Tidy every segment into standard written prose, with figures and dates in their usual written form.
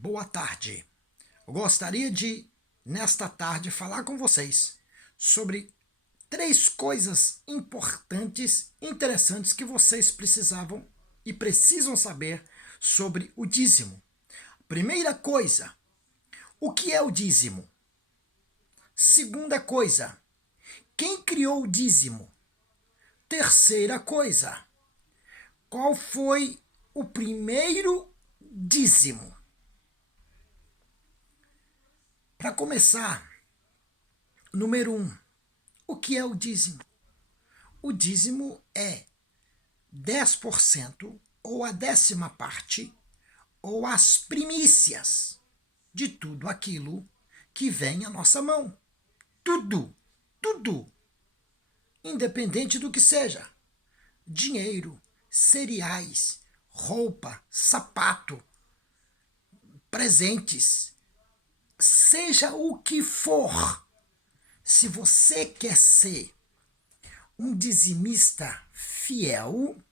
boa tarde. Eu gostaria de, nesta tarde, falar com vocês sobre três coisas importantes, interessantes que vocês precisavam e precisam saber sobre o dízimo. Primeira coisa, o que é o dízimo? Segunda coisa, quem criou o dízimo? Terceira coisa, qual foi o primeiro dízimo? Para começar, número 1, o que é o dízimo? O dízimo é 10% ou a 10ª parte ou as primícias de tudo aquilo que vem à nossa mão. Tudo, tudo, independente do que seja. Dinheiro, cereais, roupa, sapato, presentes, seja o que for. Se você quer ser um dizimista fiel,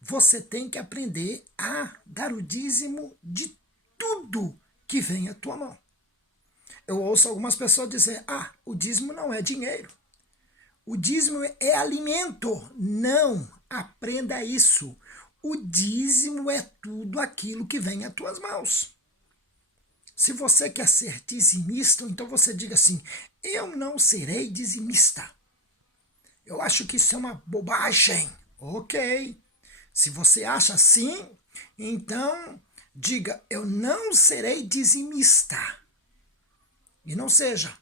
você tem que aprender a dar o dízimo de tudo que vem à tua mão. Eu ouço algumas pessoas dizer: o dízimo não é dinheiro. O dízimo é alimento. Não, aprenda isso. O dízimo é tudo aquilo que vem às tuas mãos. Se você quer ser dizimista, então você diga assim: eu não serei dizimista. Eu acho que isso é uma bobagem. Ok. Se você acha assim, então diga: eu não serei dizimista. E não seja.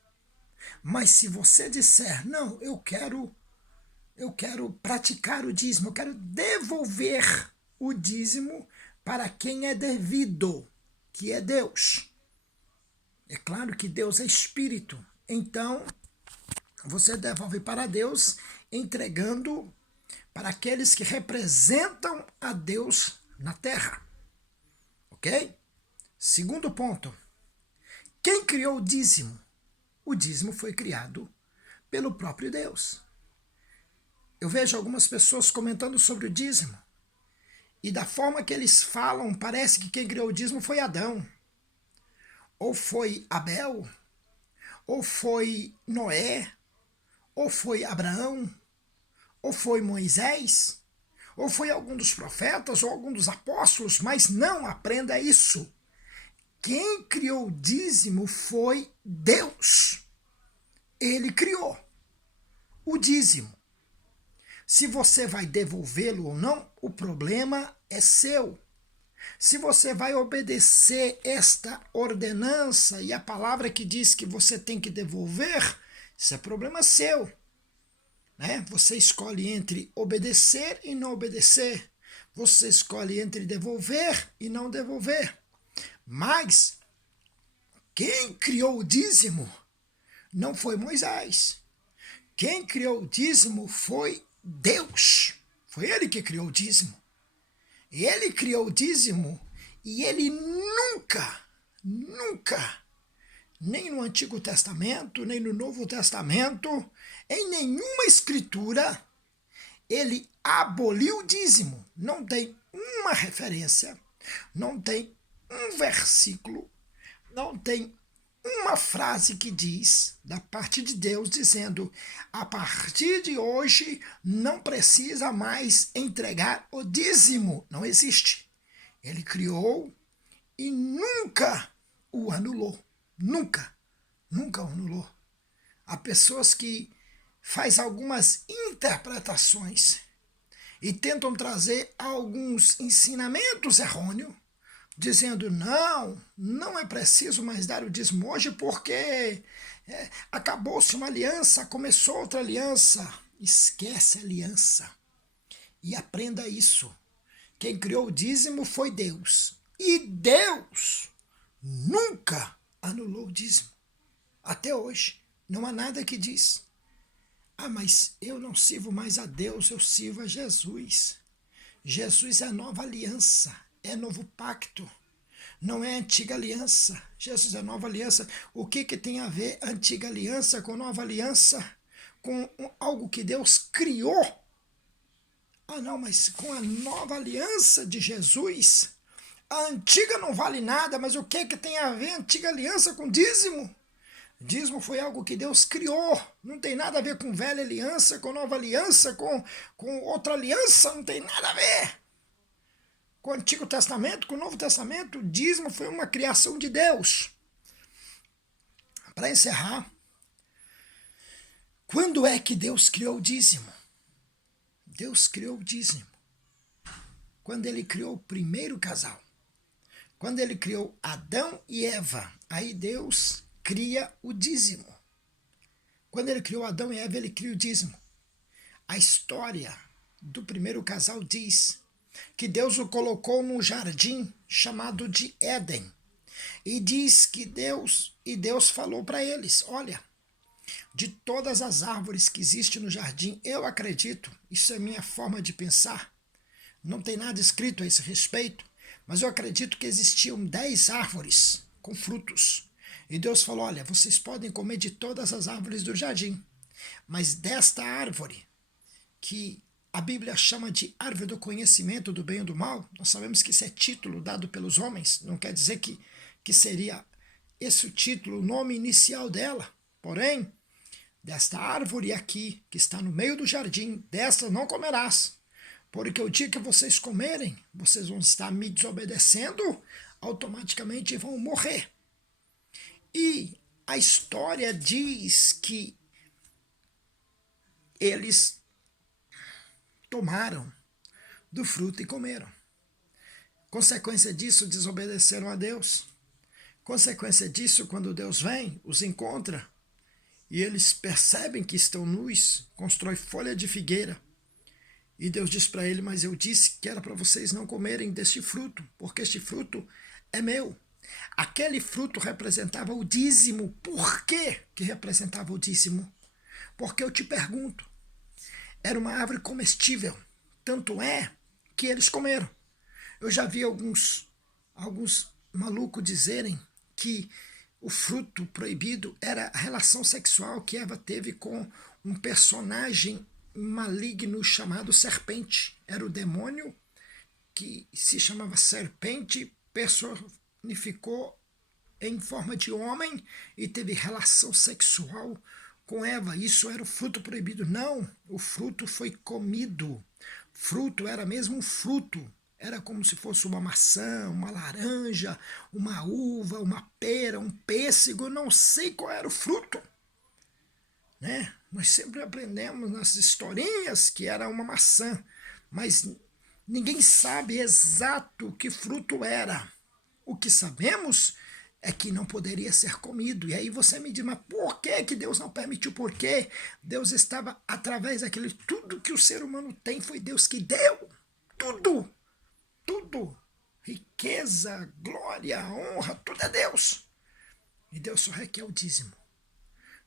Mas se você disser: não, eu quero praticar o dízimo, eu quero devolver o dízimo para quem é devido, que é Deus. É claro que Deus é espírito, então você devolve para Deus entregando para aqueles que representam a Deus na terra. Ok? Segundo ponto. Quem criou o dízimo? O dízimo foi criado pelo próprio Deus. Eu vejo algumas pessoas comentando sobre o dízimo e da forma que eles falam, parece que quem criou o dízimo foi Adão, ou foi Abel, ou foi Noé, ou foi Abraão, ou foi Moisés, ou foi algum dos profetas, ou algum dos apóstolos, mas não aprenda isso. Quem criou o dízimo foi Deus. Ele criou o dízimo. Se você vai devolvê-lo ou não, o problema é seu. Se você vai obedecer esta ordenança e a palavra que diz que você tem que devolver, isso é problema seu. Né? Você escolhe entre obedecer e não obedecer. Você escolhe entre devolver e não devolver. Mas quem criou o dízimo não foi Moisés. Quem criou o dízimo foi Deus. Foi ele que criou o dízimo. Ele criou o dízimo e ele nunca, nem no Antigo Testamento, nem no Novo Testamento, em nenhuma escritura, ele aboliu o dízimo. Não tem uma referência, não tem um versículo, não tem uma frase que diz, da parte de Deus, dizendo: a partir de hoje não precisa mais entregar o dízimo. Não existe. Ele criou e nunca o anulou. Nunca o anulou. Há pessoas que fazem algumas interpretações e tentam trazer alguns ensinamentos errôneos, dizendo: não é preciso mais dar o dízimo hoje porque acabou-se uma aliança, começou outra aliança. Esquece a aliança e aprenda isso. Quem criou o dízimo foi Deus. E Deus nunca anulou o dízimo. Até hoje. Não há nada que diz: mas eu não sirvo mais a Deus, eu sirvo a Jesus. Jesus é a nova aliança, é novo pacto. Não é antiga aliança. Jesus é nova aliança. O que tem a ver antiga aliança com nova aliança? Com algo que Deus criou? Não, mas com a nova aliança de Jesus, A antiga não vale nada, mas o que tem a ver a antiga aliança com dízimo? Dízimo foi algo que Deus criou, não tem nada a ver com velha aliança, com nova aliança, com outra aliança, não tem nada a ver. Com o Antigo Testamento, com o Novo Testamento, o dízimo foi uma criação de Deus. Para encerrar, quando é que Deus criou o dízimo? Deus criou o dízimo quando ele criou o primeiro casal. Quando ele criou Adão e Eva, aí Deus cria o dízimo. Quando ele criou Adão e Eva, ele cria o dízimo. A história do primeiro casal diz que Deus o colocou num jardim chamado de Éden. E diz que Deus falou para eles, olha, de todas as árvores que existem no jardim, eu acredito, isso é minha forma de pensar, não tem nada escrito a esse respeito, mas eu acredito que existiam 10 árvores com frutos. E Deus falou, olha, vocês podem comer de todas as árvores do jardim, mas desta árvore, que a Bíblia chama de árvore do conhecimento do bem e do mal, nós sabemos que isso é título dado pelos homens, não quer dizer que seria esse o título, o nome inicial dela. Porém, desta árvore aqui, que está no meio do jardim, desta não comerás, porque o dia que vocês comerem, vocês vão estar me desobedecendo, automaticamente vão morrer. E a história diz que eles tomaram do fruto e comeram. Consequência disso, desobedeceram a Deus. Consequência disso, quando Deus vem, os encontra, e eles percebem que estão nus, constrói folha de figueira. E Deus diz para ele, mas eu disse que era para vocês não comerem deste fruto, porque este fruto é meu. Aquele fruto representava o dízimo. Por que representava o dízimo? Porque eu te pergunto, era uma árvore comestível, tanto é que eles comeram. Eu já vi alguns malucos dizerem que o fruto proibido era a relação sexual que Eva teve com um personagem maligno chamado serpente. Era o demônio que se chamava serpente, personificou em forma de homem e teve relação sexual com Eva. Isso era o fruto proibido. Não, o fruto foi comido. Fruto era mesmo um fruto. Era como se fosse uma maçã, uma laranja, uma uva, uma pera, um pêssego, não sei qual era o fruto. Né? Nós sempre aprendemos nas historinhas que era uma maçã, mas ninguém sabe exato que fruto era. O que sabemos é que não poderia ser comido. E aí você me diz, mas por que Deus não permitiu? Por quê? Deus estava através daquele, tudo que o ser humano tem foi Deus que deu. Tudo. Tudo, riqueza, glória, honra, tudo é Deus. E Deus só requer o dízimo.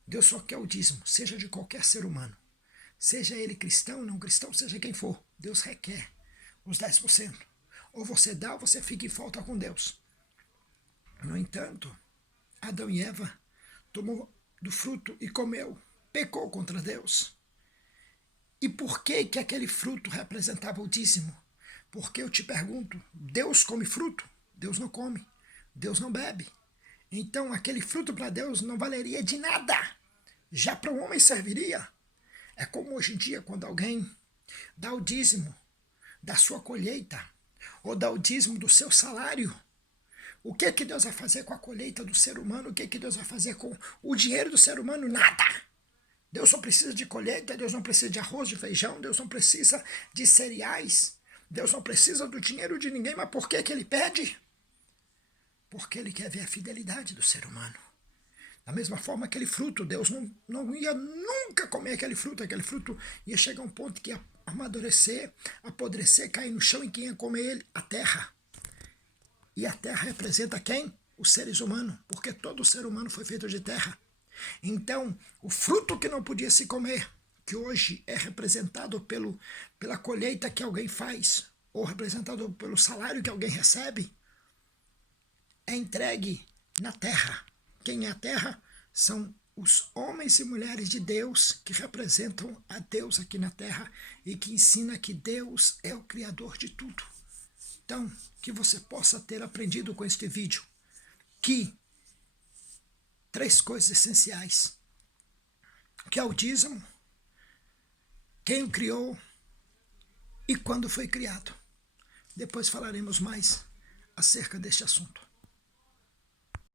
Deus só quer o dízimo, seja de qualquer ser humano. Seja ele cristão, não cristão, seja quem for. Deus requer os 10%. Ou você dá ou você fica em falta com Deus. No entanto, Adão e Eva tomou do fruto e comeu. Pecou contra Deus. E por que aquele fruto representava o dízimo? Porque eu te pergunto, Deus come fruto? Deus não come. Deus não bebe. Então aquele fruto para Deus não valeria de nada. Já para o homem serviria. É como hoje em dia quando alguém dá o dízimo da sua colheita ou dá o dízimo do seu salário. O que Deus vai fazer com a colheita do ser humano? O que Deus vai fazer com o dinheiro do ser humano? Nada. Deus não precisa de colheita, Deus não precisa de arroz, de feijão, Deus não precisa de cereais. Deus não precisa do dinheiro de ninguém, mas por que ele pede? Porque ele quer ver a fidelidade do ser humano. Da mesma forma, aquele fruto, Deus não ia nunca comer aquele fruto ia chegar a um ponto que ia amadurecer, apodrecer, cair no chão, e quem ia comer ele? A terra. E a terra representa quem? Os seres humanos, porque todo ser humano foi feito de terra. Então, o fruto que não podia se comer, que hoje é representado pela colheita que alguém faz, ou representado pelo salário que alguém recebe, é entregue na terra. Quem é a terra? São os homens e mulheres de Deus que representam a Deus aqui na terra e que ensina que Deus é o Criador de tudo. Então, que você possa ter aprendido com este vídeo que 3 coisas essenciais, que é o dízimo, quem o criou e quando foi criado. Depois falaremos mais acerca deste assunto.